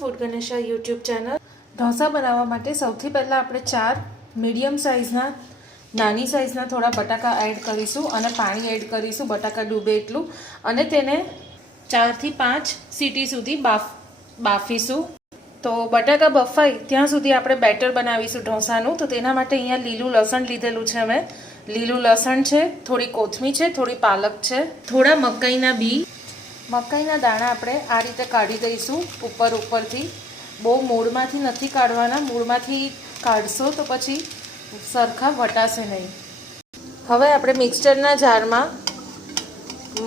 Food Ganesha YouTube channel. Dosa બનાવવા માટે સૌથી પહેલાં આપણે 4 મીડિયમ સાઇઝના નાની સાઇઝના થોડા બટાકા એડ કરીશું અને પાણી એડ કરીશું બટાકા ડૂબે એટલું, અને તેને 4 થી 5 સીટી સુધી બાફીશું। તો બટાકા બફાય ત્યાં સુધી આપણે બેટર બનાવીશું ઢોસાનું। તો તેના માટે અહીંયા લીલું લસણ લીધેલું છે મેં। લીલું લસણ છે, થોડી કોથમીર છે, થોડી પાલક છે, થોડા મકાઈના બી, મકાઈના દાણા આપણે આ રીતે કાઢી દઈશું ઉપરથી। બહુ મૂળમાંથી નથી કાઢવાના, મૂળમાંથી કાઢશો તો પછી સરખા વટાશે નહીં। હવે આપણે મિક્સચરના જારમાં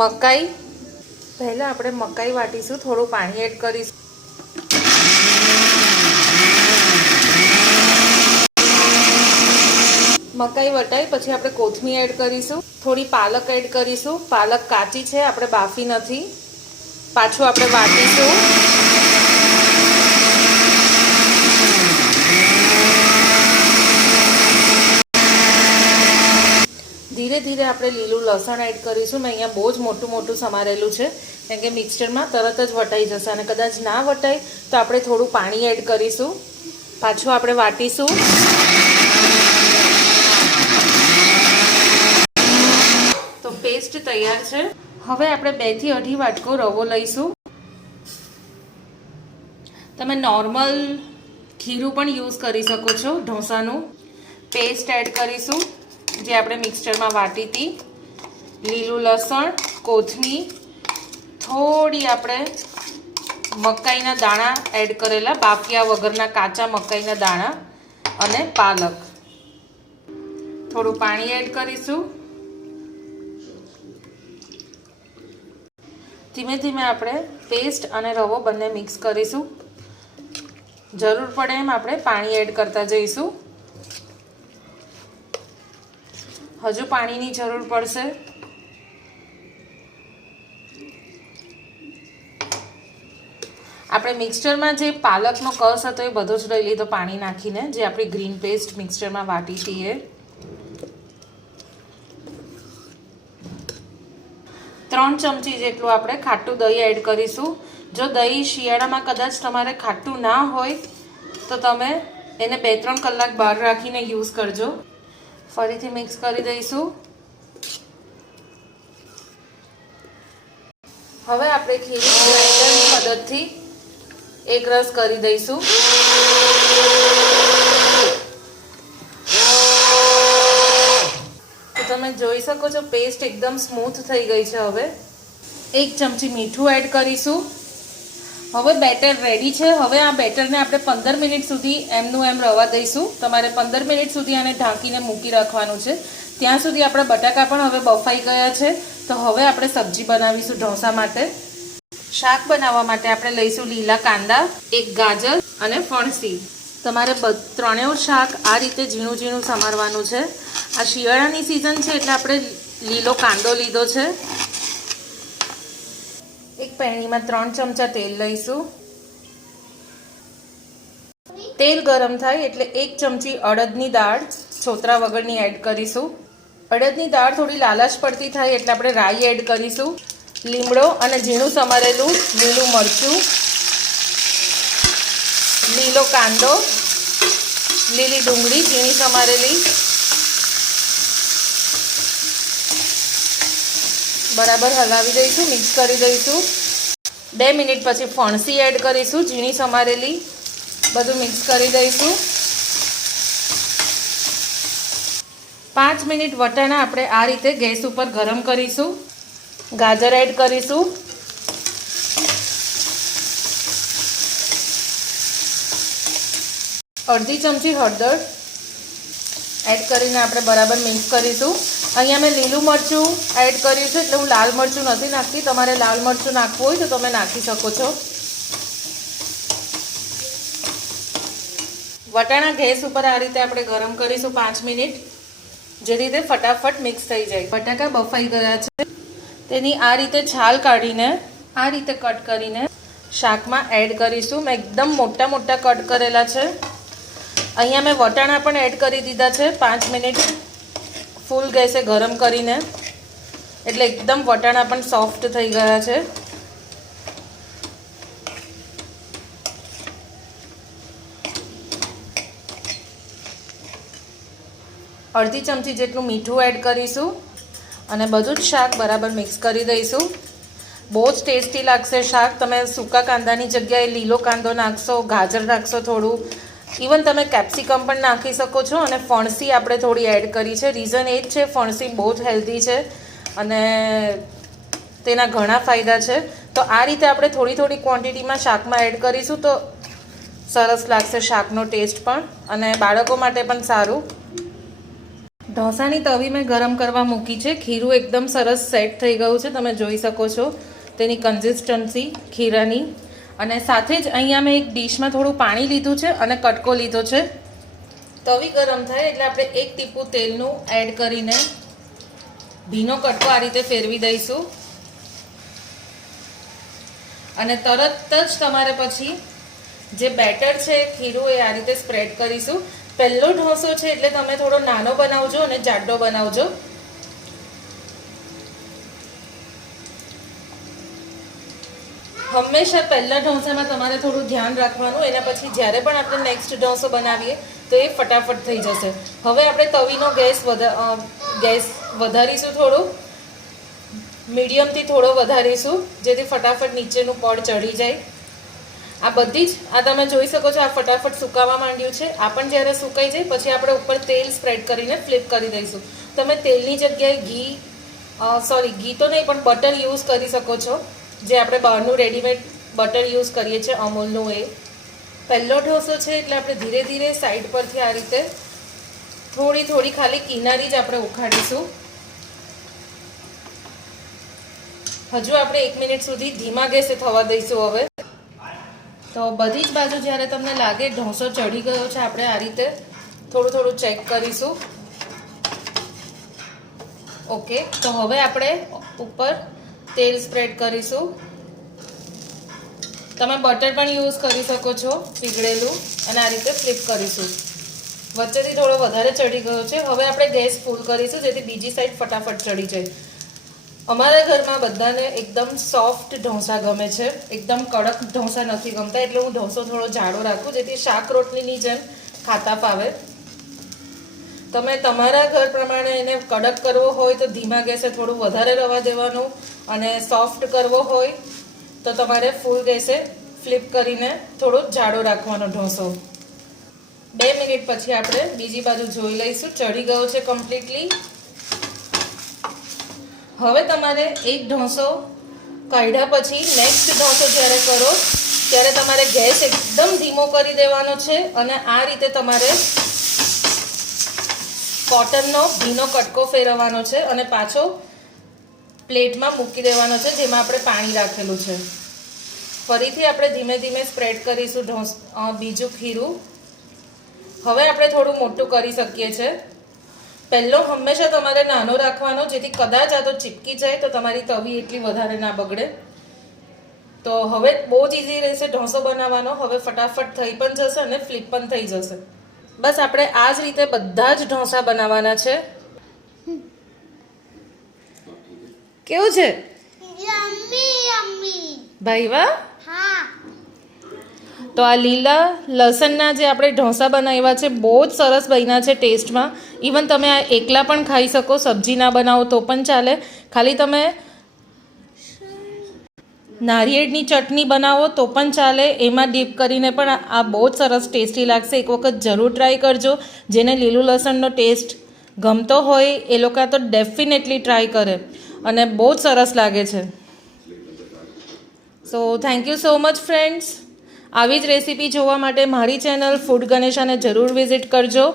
મકાઈ, પહેલાં આપણે મકાઈ વાટીશું, થોડું પાણી એડ કરીશું। મકાઈ વટાઈ પછી આપણે કોથમીર એડ કરીશું, થોડી પાલક એડ કરીશું। પાલક કાચી છે, આપણે બાફી નથી। પાછું આપણે વાટીશું। ધીરે ધીરે આપણે લીલું લસણ એડ કરીશું। મેં અહીંયા બહુ જ મોટું સમારેલું છે, કેમ કે મિક્સચરમાં તરત જ વટાઈ જશે, અને કદાચ ના વટાય તો આપણે થોડું પાણી એડ કરીશું। પાછું આપણે વાટીશું। તો પેસ્ટ તૈયાર છે। હવે આપણે 2 થી 2.5 વાટકો રવો લઈશું। તમે નોર્મલ ખીરું પણ યુઝ કરી શકો છો ઢોસાનું। પેસ્ટ એડ કરીશું જે આપણે મિક્સચરમાં વાટી હતી। લીલું લસણ, કોથમીર, થોડી આપણે મકાઈના દાણા એડ કરેલા, બાફ્યા વગરના કાચા મકાઈના દાણા, અને પાલક। થોડું પાણી એડ કરીશું। ધીમે ધીમે આપણે પેસ્ટ અને રવો બંને મિક્સ કરીશું। જરૂર પડે એમ આપણે પાણી એડ કરતા જઈશું। હજુ પાણીની જરૂર પડશે। આપણે મિક્સચરમાં જે પાલકનો કસ હતો એ બધો જ લઈ લીધો પાણી નાખીને, જે આપણી ગ્રીન પેસ્ટ મિક્સચરમાં વાટી હતી એ। 3 ચમચી જેટલું આપણે ખાટું દહીં એડ કરીશું। જો દહીં શિયાળામાં કદાચ તમારે ખાટું ના હોય તો તમે એને 2-3 કલાક બહાર રાખીને યુઝ કરજો। ફરીથી મિક્સ કરી દઈશું। હવે આપણે ખીરું ગ્રાઇન્ડરની મદદથી એક રસ કરી દઈશું। તો તમે જોઈ શકો છો પેસ્ટ એકદમ સ્મૂથ થઈ ગઈ છે। હવે 1 ચમચી મીઠું એડ કરીશું। હવે બેટર રેડી છે। હવે આ બેટરને આપણે 15 મિનિટ સુધી એમનું એમ રવા દઈશું। તમારે 15 મિનિટ સુધી આને ઢાંકીને મૂકી રાખવાનું છે। ત્યાં સુધી આપણા બટાકા પણ હવે બફાઈ ગયા છે। તો હવે આપણે સબ્જી બનાવીશું ઢોસા માટે। શાક બનાવવા માટે આપણે લઈશું લીલા કાંદા, 1 ગાજર અને ફણસી। તમારે ત્રણેય શાક આ રીતે ઝીણું ઝીણું સમારવાનું છે। આ શિયાળાની સિઝન છે એટલે આપણે લીલો કાંદો લીધો છે। એક પેણીમાં 3 ચમચા તેલ લઈશું। તેલ ગરમ થાય એટલે 1 ચમચી અડદની દાળ છોતરા વગરની એડ કરીશું। અડદની દાળ થોડી લાલાશ પડતી થાય એટલે આપણે રાઈ એડ કરીશું। લીમડો અને ઝીણું સમારેલું લીલું મરચું, લીલો કાંદો, લીલી ડુંગળી ઝીણી સમારેલી, બરાબર હલાવી દઈશું, મિક્સ કરી દઈશું। 2 મિનિટ પછી ફણસી એડ કરીશું ઝીણી સમારેલી, બધું મિક્સ કરી દઈશું। 5 મિનિટ વટાણા આપણે આ રીતે ગેસ ઉપર ગરમ કરીશું। ગાજર એડ કરીશું। અડધી ચમચી હળદર એડ કરીને આપણે બરાબર મિક્સ કરીશું। અહીંયા મેં લીલું મરચું એડ કર્યું છે એટલે હું લાલ મરચું નથી નાખતી। તમારે લાલ મરચું નાખવું હોય તો તમે નાખી શકો છો। વટાણા ગેસ ઉપર આ રીતે આપણે ગરમ કરીશું 5 મિનિટ, જેથી તે ફટાફટ મિક્સ થઈ જાય। બટાકા બફાઈ ગયા છે, તેની આ રીતે છાલ કાઢીને આ રીતે કટ કરીને શાકમાં એડ કરીશું। મેં એકદમ મોટા કટ કરેલા છે। અહીંયા મેં વટાણા પણ એડ કરી દીધા છે 5 મિનિટ ફૂલ ગેસે ગરમ કરીને, એટલે એકદમ વટાણા પણ સોફ્ટ થઈ ગયા છે। અડધી ચમચી જેટલું મીઠું એડ કરીશું અને બધું જ શાક બરાબર મિક્સ કરી દઈશું. બહુ જ ટેસ્ટી લાગશે શાક. તમે સૂકા કાંદાની જગ્યાએ લીલો કાંદો નાખશો, ગાજર નાખશો થોડું, ઇવન તમે કેપ્સિકમ પણ નાખી શકો છો. અને ફણસી આપણે થોડી એડ કરી છે. રીઝન એ જ છે, ફણસી બહુ જ હેલ્ધી છે અને તેના ઘણા ફાયદા છે. તો આ રીતે આપણે થોડી થોડી ક્વોન્ટિટીમાં શાકમાં એડ કરીશું તો સરસ લાગશે શાકનો ટેસ્ટ પણ, અને બાળકો માટે પણ સારું. ઢોસાની તવી મેં ગરમ કરવા મૂકી છે. ખીરું એકદમ સરસ સેટ થઈ ગયું છે, તમે જોઈ શકો છો તેની કન્સિસ્ટન્સી ખીરાની. અને સાથે જ અહીંયા મેં એક ડીશમાં થોડું પાણી લીધું છે અને કટકો લીધો છે. તવી ગરમ થાય એટલે આપણે એક ટીપું તેલનું એડ કરીને ભીનો કટકો આ રીતે ફેરવી દઈશું. અને તરત જ તમારે પછી જે બેટર છે ખીરું એ આ રીતે સ્પ્રેડ કરીશું. પહેલો ઢોસો છે એટલે તમે થોડો નાનો બનાવજો અને જાડો બનાવજો. હંમેશા પહેલા ઢોસામાં તમારે થોડું ધ્યાન રાખવાનું, એના પછી જ્યારે પણ આપણે નેક્સ્ટ ઢોસો બનાવીએ તો એ ફટાફટ થઈ જશે. હવે આપણે તવીનો ગેસ વધારીશું, થોડું મીડિયમથી થોડો વધારીશું જેથી ફટાફટ નીચેનું પડ ચડી જાય. આ બધી જ આ તમે જોઈ શકો છો, આ ફટાફટ સુકાવા માંડ્યું છે. આ પણ જ્યારે સુકાઈ જાય પછી આપણે ઉપર તેલ સ્પ્રેડ કરીને ફ્લિપ કરી દઈશું. તમે તેલની જગ્યાએ ઘી તો નહીં પણ બટર યુઝ કરી શકો છો, જે આપણે બહારનું રેડીમેડ બટર યુઝ કરીએ છીએ અમૂલનું. એ પહેલો ઢોસો છે એટલે આપણે ધીરે ધીરે સાઈડ પરથી આ રીતે થોડી થોડી ખાલી કિનારી જ આપણે ઉખાડીશું. હજુ આપણે 1 મિનિટ સુધી ધીમા ગેસે થવા દઈશું. હવે તો બધી જ બાજુ જ્યારે તમને લાગે ઢોસો ચડી ગયો છે, આપણે આ રીતે થોડું થોડું ચેક કરીશું. ઓકે, તો હવે આપણે ઉપર તેલ સ્પ્રેડ કરીશું. તમે બટર પણ યુઝ કરી શકો છો પીગળેલું, અને આ રીતે ફ્લિપ કરીશું. વચ્ચેથી થોડો વધારે ચડી ગયો છે. હવે આપણે ગેસ ફૂલ કરીશું જેથી બીજી સાઈડ ફટાફટ ચડી જાય. અમારા ઘરમાં બધાને એકદમ સોફ્ટ ઢોસા ગમે છે, એકદમ કડક ઢોસા નથી ગમતા, એટલે હું ઢોસો થોડો જાડો રાખું જેથી શાક રોટલીની જેમ ખાતા ફાવે. તમે તમારા ઘર પ્રમાણે એને કડક કરવો હોય તો ધીમા ગેસે થોડું વધારે રવા દેવાનું, અને સોફ્ટ કરવો હોય તો તમારે ફૂલ ગેસે ફ્લિપ કરીને થોડો જાડો રાખવાનો ઢોસો. 2 મિનિટ પછી આપણે બીજી બાજુ જોઈ લઈશું. ચડી ગયો છે કમ્પ્લીટલી. હવે તમારે એક ઢોસો કાઢ્યા પછી નેક્સ્ટ ઢોસો જ્યારે કરો ત્યારે તમારે ગેસ એકદમ ધીમો કરી દેવાનો છે, અને આ રીતે તમારે કોટનનો ભીનો કટકો ફેરવવાનો છે અને પાછો પ્લેટમાં મૂકી દેવાનો છે જેમાં આપણે પાણી રાખેલું છે. ફરીથી આપણે ધીમે ધીમે સ્પ્રેડ કરીશું બીજું ખીરું. હવે આપણે થોડું મોટું કરી શકીએ છીએ. પહેલો હંમેશા તમારે નાનો રાખવાનો જેથી કદાચ આ તો ચીપકી જાય તો તમારી તવી એટલી વધારે ના બગડે. તો હવે બહુ જ ઇઝી રહેશે ઢોસો બનાવવાનો. હવે ફટાફટ થઈ પણ જશે અને ફ્લિપ પણ થઈ જશે. બસ આપણે આ જ રીતે બધા જ ઢોસા બનાવવાના છે. કેવું છે ભાઈ? વાહ. તો આ લીલા લસણના જે આપણે ઢોસા બનાવ્યા છે બહુ જ સરસ બન્યા છે ટેસ્ટમાં. ઇવન તમે આ એકલા પણ ખાઈ શકો, સબ્જી ના બનાવો તો પણ ચાલે. ખાલી તમે નારિયેળની ચટણી બનાવો તો પણ ચાલે, એમાં ડીપ કરીને પણ આ બહુ જ સરસ ટેસ્ટી લાગશે. એક વખત જરૂર ટ્રાય કરજો. જેને લીલું લસણનો ટેસ્ટ ગમતો હોય એ લોકો તો ડેફિનેટલી ટ્રાય કરે, અને બહુ જ સરસ લાગે છે. So thank you so much friends. આવી જ રેસીપી જોવા માટે મારી ચેનલ ફૂડ ગણેશાને જરૂર વિઝિટ કરજો.